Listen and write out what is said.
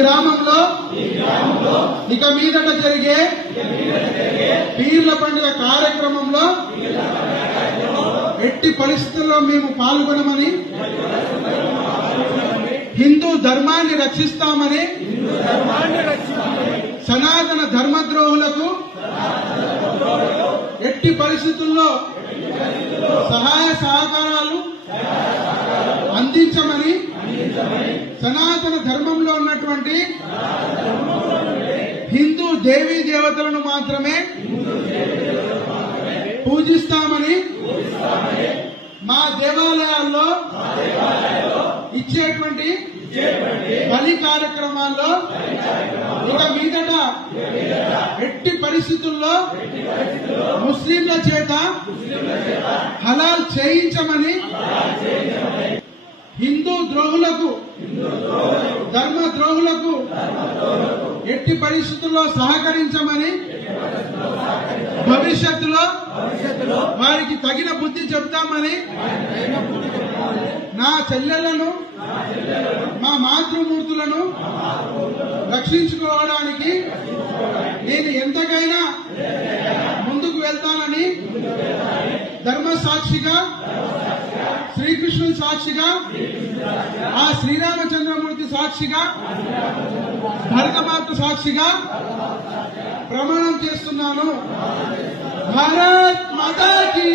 గ్రామంలో ఇక మీదట జరిగే పీర్ల పండుగ కార్యక్రమంలో ఎట్టి పరిస్థితుల్లో మేము పాల్గొనమని, హిందూ ధర్మాన్ని రక్షిస్తామని, సనాతన ధర్మద్రోహులకు ఎట్టి పరిస్థితుల్లో సహాయ సహకారాలు అందించమని, సనాతన ధర్మంలో ఉన్నటువంటి హిందూ దేవీ దేవతలను మాత్రమే పూజిస్తామని, మా దేవాలయాల్లో ఇచ్చేటువంటి బలి కార్యక్రమాల్లో ఇక మీదట ఎట్టి పరిస్థితుల్లో ముస్లింల చేత హలాల్ చేయించమని, హిందూ ద్రోహులకు ధర్మ ద్రోహులకు ఎట్టి పరిస్థితుల్లో సహకరించమని, భవిష్యత్తులో వారికి తగిన బుద్ధి చెప్తామని, నా చెల్లెలను మా మాతృమూర్తులను రక్షించుకోవడానికి నేను ఎంతకైనా ముందుకు వెళ్తానని ధర్మ సాక్షిగా, శ్రీకృష్ణుని సాక్షిగా, ఆ శ్రీరామచంద్రమూర్తి సాక్షిగా, భరతమాత సాక్షిగా ప్రమాణం చేస్తున్నాను. భారత్ మాతా కీ